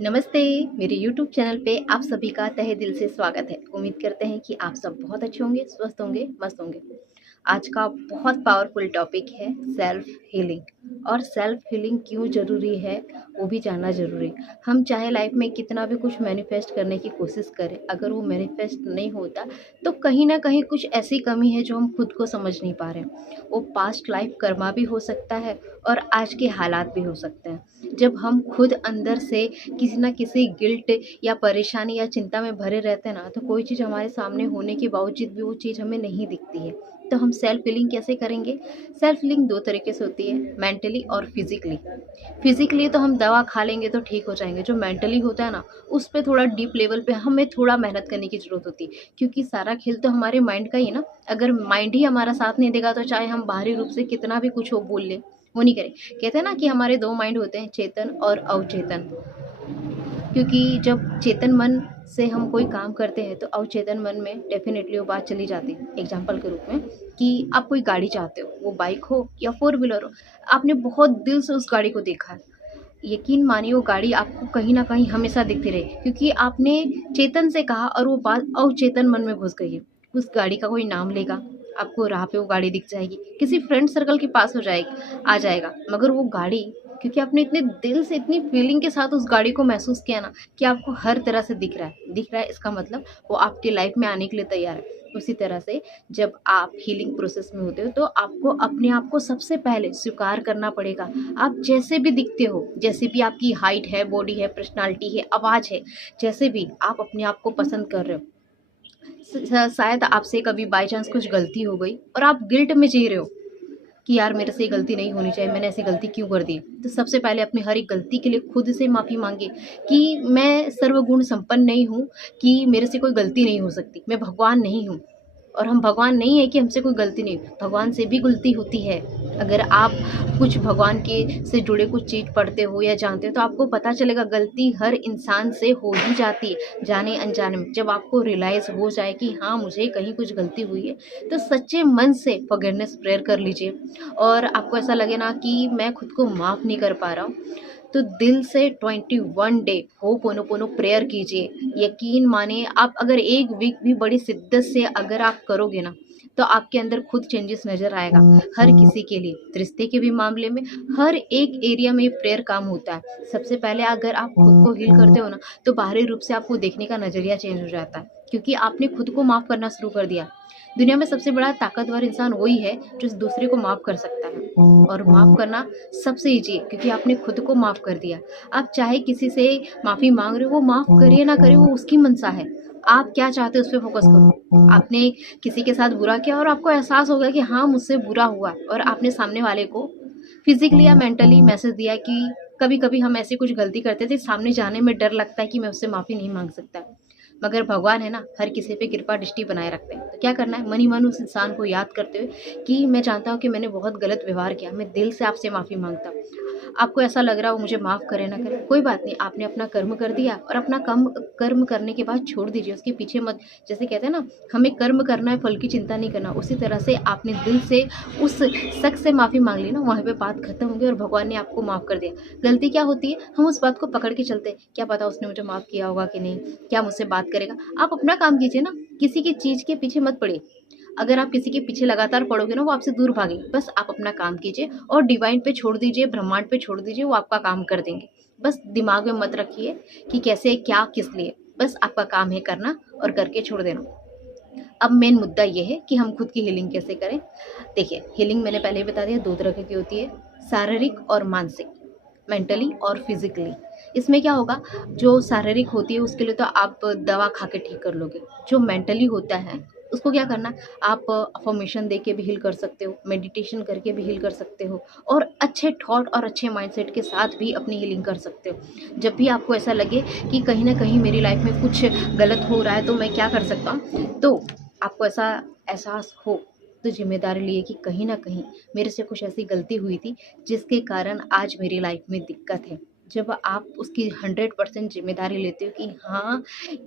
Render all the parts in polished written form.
नमस्ते। मेरे YouTube channel पे आप सभी का तहे दिल से स्वागत है। उम्मीद करते हैं कि आप सब बहुत अच्छे होंगे, स्वस्थ होंगे, मस्त होंगे। आज का बहुत पावरफुल टॉपिक है सेल्फ हीलिंग। और सेल्फ हीलिंग क्यों ज़रूरी है वो भी जानना ज़रूरी है। हम चाहे लाइफ में कितना भी कुछ मैनिफेस्ट करने की कोशिश करें, अगर वो मैनिफेस्ट नहीं होता तो कहीं ना कहीं कुछ ऐसी कमी है जो हम खुद को समझ नहीं पा रहे हैं। वो पास्ट लाइफ कर्मा भी हो सकता है और आज के हालात भी हो सकते हैं। जब हम खुद अंदर से किसी ना किसी गिल्ट या परेशानी या चिंता में भरे रहते हैं ना, तो कोई चीज़ हमारे सामने होने के बावजूद भी वो चीज़ हमें नहीं दिखती है। तो हम सेल्फ हीलिंग कैसे करेंगे? सेल्फ हीलिंग दो तरीके से होती है, मेंटली और फिजिकली। फिजिकली तो हम दवा खा लेंगे तो ठीक हो जाएंगे। जो मेंटली होता है ना, उस पर थोड़ा डीप लेवल पे हमें थोड़ा मेहनत करने की ज़रूरत होती है, क्योंकि सारा खेल तो हमारे माइंड का ही है ना। अगर माइंड ही हमारा साथ नहीं देगा तो चाहे हम बाहरी रूप से कितना भी कुछ हो बोल लें, वो नहीं करे। कहते हैं ना कि हमारे दो माइंड होते हैं, चेतन और अवचेतन। क्योंकि जब चेतन मन से हम कोई काम करते हैं तो अवचेतन मन में डेफिनेटली वो बात चली जाती है। एग्जाम्पल के रूप में कि आप कोई गाड़ी चाहते हो, वो बाइक हो या फोर व्हीलर हो, आपने बहुत दिल से उस गाड़ी को देखा है। यकीन मानिए वो गाड़ी आपको कहीं ना कहीं हमेशा दिखती रहेगी, क्योंकि आपने चेतन से कहा और वो बात अवचेतन मन में घुस गई है। उस गाड़ी का कोई नाम लेगा, आपको राह पे वो गाड़ी दिख जाएगी, किसी फ्रेंड सर्कल के पास हो जाएगी, आ जाएगा, मगर वो गाड़ी, क्योंकि आपने इतने दिल से इतनी फीलिंग के साथ उस गाड़ी को महसूस किया ना, कि आपको हर तरह से दिख रहा है, इसका मतलब वो आपकी लाइफ में आने के लिए तैयार है। उसी तरह से जब आप हीलिंग प्रोसेस में होते हो तो आपको अपने आप को सबसे पहले स्वीकार करना पड़ेगा। आप जैसे भी दिखते हो, जैसे भी आपकी हाइट है, बॉडी है, पर्सनालिटी है, आवाज़ है, जैसे भी आप अपने आप को पसंद कर रहे हो। शायद आपसे कभी बाई चांस कुछ गलती हो गई और आप गिल्ट में जी रहे हो कि यार मेरे से ये गलती नहीं होनी चाहिए, मैंने ऐसी गलती क्यों कर दी। तो सबसे पहले अपनी हर एक गलती के लिए खुद से माफ़ी मांगे कि मैं सर्वगुण संपन्न नहीं हूँ, कि मेरे से कोई गलती नहीं हो सकती, मैं भगवान नहीं हूँ। और हम भगवान नहीं है कि हमसे कोई गलती नहीं, भगवान से भी गलती होती है। अगर आप कुछ भगवान के से जुड़े कुछ चीज़ पढ़ते हो या जानते हो तो आपको पता चलेगा गलती हर इंसान से हो ही जाती है, जाने अनजाने में। जब आपको रियलाइज़ हो जाए कि हाँ मुझे कहीं कुछ गलती हुई है, तो सच्चे मन से फॉरगिवनेस प्रेयर कर लीजिए। और आपको ऐसा लगे ना कि मैं खुद को माफ़ नहीं कर पा रहा हूँ, तो दिल से 21 डे होपोनोपोनो प्रेयर कीजिए। यकीन मानिए, आप अगर एक वीक भी बड़ी शिद्दत से अगर आप करोगे ना, तो आपके अंदर खुद चेंजेस नज़र आएगा। हर किसी के लिए, रिश्ते के भी मामले में, हर एक एरिया में प्रेयर काम होता है। सबसे पहले अगर आप खुद को हील करते हो ना, तो बाहरी रूप से आपको देखने का नज़रिया चेंज हो जाता है, क्योंकि आपने खुद को माफ़ करना शुरू कर दिया। दुनिया में सबसे बड़ा ताकतवर इंसान वही है जो दूसरे को माफ़ कर सकता है। और माफ़ करना सबसे ईजी है, क्योंकि आपने खुद को माफ़ कर दिया। आप चाहे किसी से माफ़ी मांग रहे हो, वो माफ़ करे ना करे वो उसकी मंशा है। आप क्या चाहते हो उस पर फोकस करो। आपने किसी के साथ बुरा किया और आपको एहसास हो गया कि हाँ मुझसे बुरा हुआ, और आपने सामने वाले को फिजिकली या मेंटली मैसेज दिया कि कभी कभी हम ऐसी कुछ गलती करते थे, सामने जाने में डर लगता है कि मैं उससे माफ़ी नहीं मांग सकता। मगर भगवान है ना, हर किसी पे कृपा दृष्टि बनाए रखते हैं। तो क्या करना है, मन ही मन उस इंसान को याद करते हुए कि मैं जानता हूँ कि मैंने बहुत गलत व्यवहार किया, मैं दिल से आपसे माफ़ी मांगता हूँ। आपको ऐसा लग रहा हो मुझे माफ़ करे ना करे, कोई बात नहीं, आपने अपना कर्म कर दिया और अपना कम कर्म करने के बाद छोड़ दीजिए, उसके पीछे मत। जैसे कहते हैं ना, हमें कर्म करना है, फल की चिंता नहीं करना। उसी तरह से आपने दिल से उस शख्स से माफ़ी मांग ली ना, वहाँ पे बात खत्म हो गई और भगवान ने आपको माफ़ कर दिया। गलती क्या होती है, हम उस बात को पकड़ के चलते हैं, क्या पता उसने मुझे माफ़ किया होगा कि नहीं, क्या मुझसे बात करेगा। आप अपना काम कीजिए ना, किसी की चीज़ के पीछे मत पड़िए। अगर आप किसी के पीछे लगातार पड़ोगे ना, वो आपसे दूर भागेंगे। बस आप अपना काम कीजिए और डिवाइन पे छोड़ दीजिए, ब्रह्मांड पे छोड़ दीजिए, वो आपका काम कर देंगे। बस दिमाग में मत रखिए कि कैसे, क्या, किस लिए। बस आपका काम है करना और करके छोड़ देना। अब मेन मुद्दा ये है कि हम खुद की हीलिंग कैसे करें। देखिए, हीलिंग मैंने पहले ही बता दिया, दो तरह की होती है, शारीरिक और मानसिक, मेंटली और फिजिकली। इसमें क्या होगा, जो शारीरिक होती है उसके लिए तो आप दवा खा के ठीक कर लोगे। जो मेंटली होता है उसको क्या करना, आप अफर्मेशन दे के भी हील कर सकते हो, मेडिटेशन करके भी हील कर सकते हो, और अच्छे थॉट और अच्छे माइंडसेट के साथ भी अपनी हीलिंग कर सकते हो। जब भी आपको ऐसा लगे कि कहीं ना कहीं मेरी लाइफ में कुछ गलत हो रहा है तो मैं क्या कर सकता हूँ, तो आपको ऐसा एहसास हो, तो जिम्मेदारी लिए कि कहीं ना कहीं मेरे से कुछ ऐसी गलती हुई थी जिसके कारण आज मेरी लाइफ में दिक्कत है। जब आप उसकी 100% ज़िम्मेदारी लेते हो कि हाँ,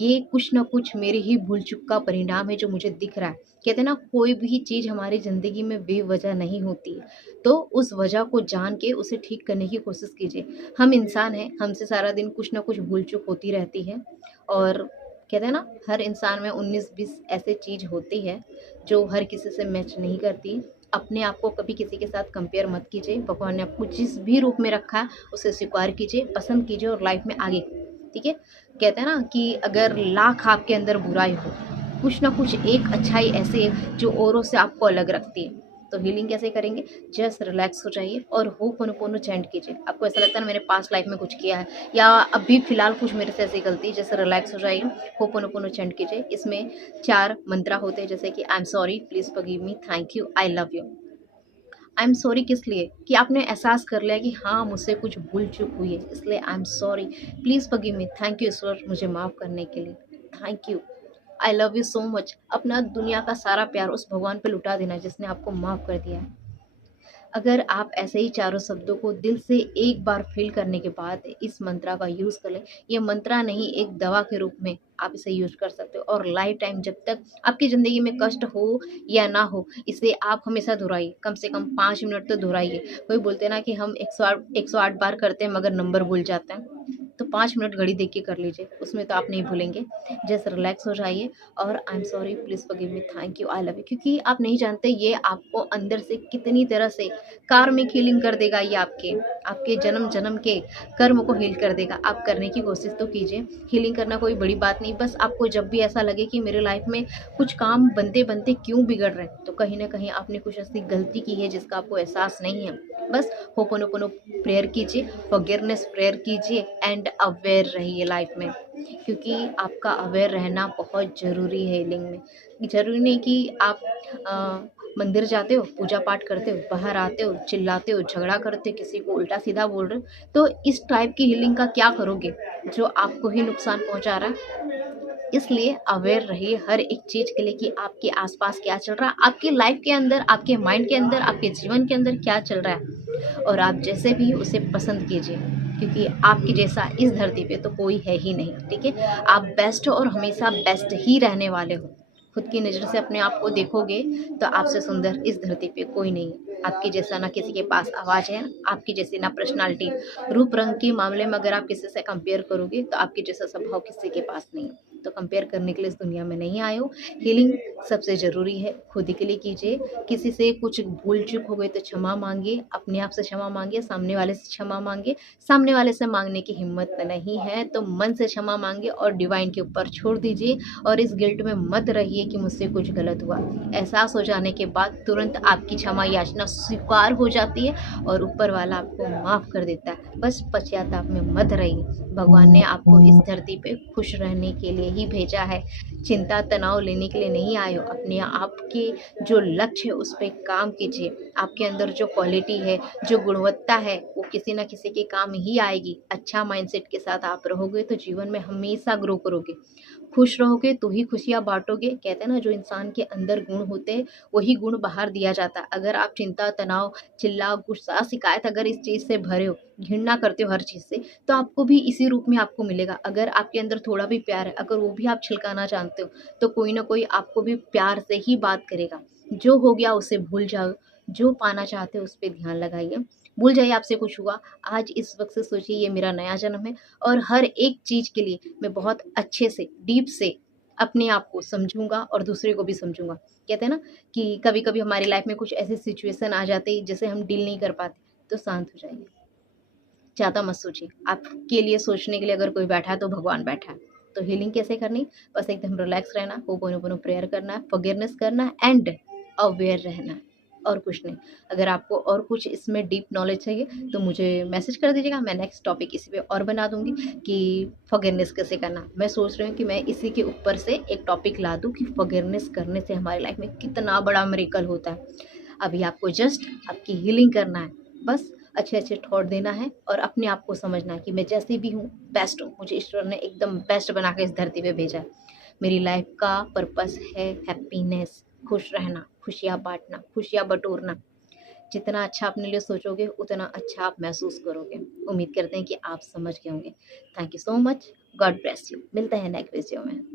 ये कुछ ना कुछ मेरी ही भूल-चूक का परिणाम है जो मुझे दिख रहा है। कहते हैं ना, कोई भी चीज़ हमारी ज़िंदगी में बेवजह नहीं होती है, तो उस वजह को जान के उसे ठीक करने की कोशिश कीजिए। हम इंसान हैं, हमसे सारा दिन कुछ ना कुछ भूल-चूक होती रहती है और कहते हैं ना, हर इंसान में 19-20 ऐसे चीज़ होती है, जो हर किसी से मैच नहीं करती। अपने आप को कभी किसी के साथ कंपेयर मत कीजिए। भगवान ने आपको जिस भी रूप में रखा है उसे स्वीकार कीजिए, पसंद कीजिए और लाइफ में आगे, ठीक है? कहते हैं ना कि अगर लाख आपके अंदर बुराई हो, कुछ ना कुछ एक अच्छाई ऐसी है जो औरों से आपको अलग रखती है। तो हीलिंग कैसे करेंगे? जस्ट रिलैक्स हो जाइए और होपोनोपोनो चैंट कीजिए। आपको ऐसा लगता है ना, मैंने पास्ट लाइफ में कुछ किया है या अभी फ़िलहाल कुछ मेरे से ऐसी गलती है, जैसे रिलैक्स हो जाइए, होपोनोपोनो चैंट कीजिए। इसमें 4 मंत्रा होते हैं, जैसे कि आई am sorry, please forgive me, thank you, I love you. I am sorry किस लिए? कि आपने एहसास कर लिया कि हाँ, मुझसे कुछ भूल-चूक हुई है, इसलिए I am sorry, please forgive me, thank you ईश्वर मुझे माफ़ करने के लिए, thank you, I love you so much. अपना दुनिया का सारा प्यार उस भगवान पे लुटा देना जिसने आपको माफ़ कर दिया है। अगर आप ऐसे ही चारों शब्दों को दिल से एक बार फ़ील करने के बाद इस मंत्रा का यूज़ कर लें, ये मंत्रा नहीं, एक दवा के रूप में आप इसे यूज़ कर सकते हो और लाइफ़ टाइम जब तक आपकी ज़िंदगी में कष्ट हो या ना हो, इसे आप हमेशा दोहराइए, कम से कम 5 मिनट तो दोहराइए। कोई बोलते हैं ना कि हम 108 बार करते हैं मगर नंबर भूल जाते हैं, तो 5 मिनट घड़ी देख के कर लीजिए, उसमें तो आप नहीं भूलेंगे। जस्ट रिलैक्स हो जाइए और आई am sorry, please forgive me, thank you, I love you, क्योंकि आप नहीं जानते ये आपको अंदर से कितनी तरह से कार्मिक हीलिंग कर देगा। ये आपके आपके जन्म-जन्म के कर्म को हील कर देगा। आप करने की कोशिश तो कीजिए। हीलिंग करना कोई बड़ी बात नहीं, बस आपको जब भी ऐसा लगे कि मेरे लाइफ में कुछ काम बनते-बनते क्यों बिगड़ रहे हैं, तो कहीं न कहीं आपने कुछ ऐसी गलती की है जिसका आपको एहसास नहीं है। बस होपोनोपोनो प्रेयर कीजिए, फॉरगिवनेस प्रेयर कीजिए एंड अवेयर रहिए लाइफ में, क्योंकि आपका अवेयर रहना बहुत ज़रूरी है हीलिंग में। ज़रूरी नहीं कि आप मंदिर जाते हो, पूजा पाठ करते हो, बाहर आते हो, चिल्लाते हो, झगड़ा करते हो, किसी को उल्टा-सीधा बोल रहे हो, तो इस टाइप की हीलिंग का क्या करोगे, जो आपको ही नुकसान पहुँचा रहा है? इसलिए अवेयर रहिए हर एक चीज़ के लिए कि आपके आस-पास क्या चल रहा है, आपकी लाइफ़ के अंदर, आपके माइंड के अंदर, आपके जीवन के अंदर क्या चल रहा है और आप जैसे भी हो उसे पसंद कीजिए, क्योंकि आपके जैसा इस धरती पे तो कोई है ही नहीं, ठीक है? आप बेस्ट हो और हमेशा बेस्ट ही रहने वाले हो। खुद की नज़र से अपने आप को देखोगे तो आपसे सुंदर इस धरती पे कोई नहीं है। आपके जैसा ना किसी के पास आवाज़ है, आपकी जैसी ना पर्सनैलिटी। रूप रंग के मामले में अगर आप किसी से कंपेयर करोगे तो आपके जैसा स्वभाव किसी के पास नहीं है। तो कंपेयर करने के लिए इस दुनिया में नहीं आए हो। हीलिंग सबसे ज़रूरी है, खुद के लिए कीजिए। किसी से कुछ भूल-चूक हो गई तो क्षमा माँगिए, अपने आप से क्षमा माँगिए, सामने वाले से क्षमा माँगिए। सामने वाले से माँगने की हिम्मत नहीं है तो मन से क्षमा माँगिए और डिवाइन के ऊपर छोड़ दीजिए और इस गिल्ट में मत रहिए कि मुझसे कुछ गलत हुआ। एहसास हो जाने के बाद तुरंत आपकी क्षमा याचना स्वीकार हो जाती है और ऊपर वाला आपको माफ़ कर देता है। बस पश्चाताप में मत रहिए। भगवान ने आपको इस धरती पे खुश रहने के लिए ही भेजा है। चिंता तनाव लेने के लिए नहीं आए हो। अपने आप के जो लक्ष्य है उस पे काम कीजिए। आपके अंदर जो क्वालिटी है, जो गुणवत्ता है, वो किसी न किसी के काम ही आएगी। अच्छा माइंडसेट के साथ आप रहोगे तो जीवन में हमेशा ग्रो करोगे। खुश रहोगे तो ही खुशियाँ बाँटोगे। कहते हैं ना, जो इंसान के अंदर गुण होते हैं वही गुण बाहर दिया जाता है। अगर आप चिंता, तनाव, चिल्ला, गुस्सा, शिकायत अगर इस चीज़ से भरे हो, घृणा करते हो हर चीज़ से, तो आपको भी इसी रूप में आपको मिलेगा। अगर आपके अंदर थोड़ा भी प्यार है, अगर वो भी आप छलकाना जानते हो, तो कोई न कोई आपको भी प्यार से ही बात करेगा। जो हो गया उसे भूल जाओ, जो पाना चाहते हो उस पे ध्यान लगाइए। भूल जाइए आपसे कुछ हुआ, आज इस वक़्त से सोचिए ये मेरा नया जन्म है और हर एक चीज़ के लिए मैं बहुत अच्छे से, डीप से अपने आप को समझूँगा और दूसरे को भी समझूँगा। कहते हैं ना कि कभी-कभी हमारी लाइफ़ में कुछ ऐसी सिचुएशन आ जाती है जिसे हम डील नहीं कर पाते, तो शांत हो जाइए। ज़्यादा मत सोचिए। आपके लिए सोचने के लिए अगर कोई बैठा है तो भगवान बैठा है। तो हीलिंग कैसे करनी? बस एकदम रिलैक्स रहना, होपोनोपोनो प्रेयर करना है, फॉरगिवनेस करना है एंड अवेयर रहना है, और कुछ नहीं। अगर आपको और कुछ इसमें डीप नॉलेज चाहिए तो मुझे मैसेज कर दीजिएगा, मैं नेक्स्ट टॉपिक इसी पे और बना दूँगी कि फॉरगिवनेस कैसे करना। मैं सोच रही हूँ कि मैं इसी के ऊपर से एक टॉपिक ला दूँ कि फॉरगिवनेस करने से हमारी लाइफ़ में कितना बड़ा मिरेकल होता है। अभी आपको जस्ट आपकी हीलिंग करना है। बस अच्छे-अच्छे थॉट देना है और अपने आप को समझना है कि मैं जैसी भी हूँ, बेस्ट हूँ। मुझे ईश्वर ने एकदम बेस्ट बना के इस धरती पे भेजा है। मेरी लाइफ़ का पर्पस है हैप्पीनेस, खुश रहना, खुशियाँ बाँटना, खुशियाँ बटोरना। जितना अच्छा अपने लिए सोचोगे उतना अच्छा आप महसूस करोगे। उम्मीद करते हैं कि आप समझ गए होंगे। Thank you so much. God bless you. मिलते हैं नेक्स्ट वीडियो में।